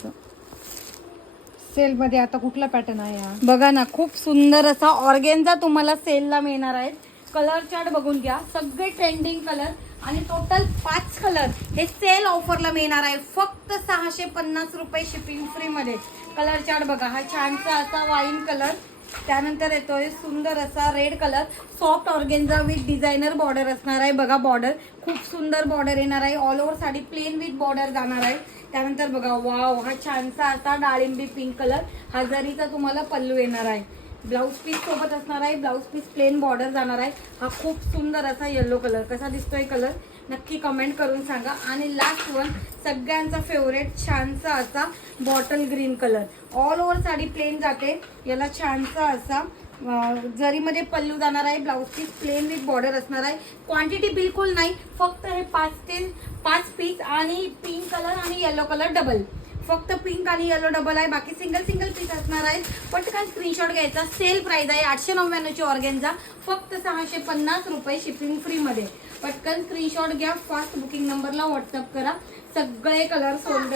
असं सेल मध्ये आता कुठला पॅटर्न आहे हा? बघा ना, खूप सुंदर असा ऑर्गेन्झा तुम्हाला सेलला मिळणार आहे. कलर चार्ट बघून घ्या, सगळे ट्रेंडिंग कलर आणि टोटल 5 कलर हे सेल ऑफरला मिळणार आहे. फक्त 650 रुपये शिपिंग फ्री मध्ये. कलर चार्ट बघा, हा छानसा असा वाईन कलर, त्यानंतर येतोय सुंदर असा red colour, soft organza with designer border असणार आहे. बघा बॉर्डर खूप सुंदर बॉर्डर येणार आहे. All over sari plain with border जाणार आहे. त्यानंतर बघा वाव, हा छानसा असा डाळिंबी पिंक कलर, हजारीचा तुम्हाला पल्लू येणार आहे. ब्लाऊज पीस सोबत असणार आहे. ब्लाऊज पीस प्लेन बॉर्डर जाणार आहे. हा खूप सुंदर असा येलो कलर, कसा दिसतोय कलर नक्की कमेंट करून सांगा. आणि लास्ट वन सगळ्यांचा फेवरेट छानसा असा bottle green colour, all over sari plain जाते. याला छानसा असा जरीमध्ये पल्लू जाणार आहे. Blouse piece plain with border असणार आहे. क्वांटिटी बिलकुल नाही, फक्त हे 5 पीस आणि पिंक कलर आणि येलो कलर डबल. फक्त पिंक आणि येलो डबल आहे, बाकी सिंगल सिंगल पीस असणार आहे. पटकन स्क्रीनशॉट घ्यायचा. सेल प्राइस आहे 899 ची ऑर्गेन्झा, फक्त 650 रुपये शिपिंग फ्री मध्ये. पटकन स्क्रीनशॉट घ्या, फास्ट बुकिंग नंबरला व्हॉट्सअप करा. सगळे कलर सोल्ड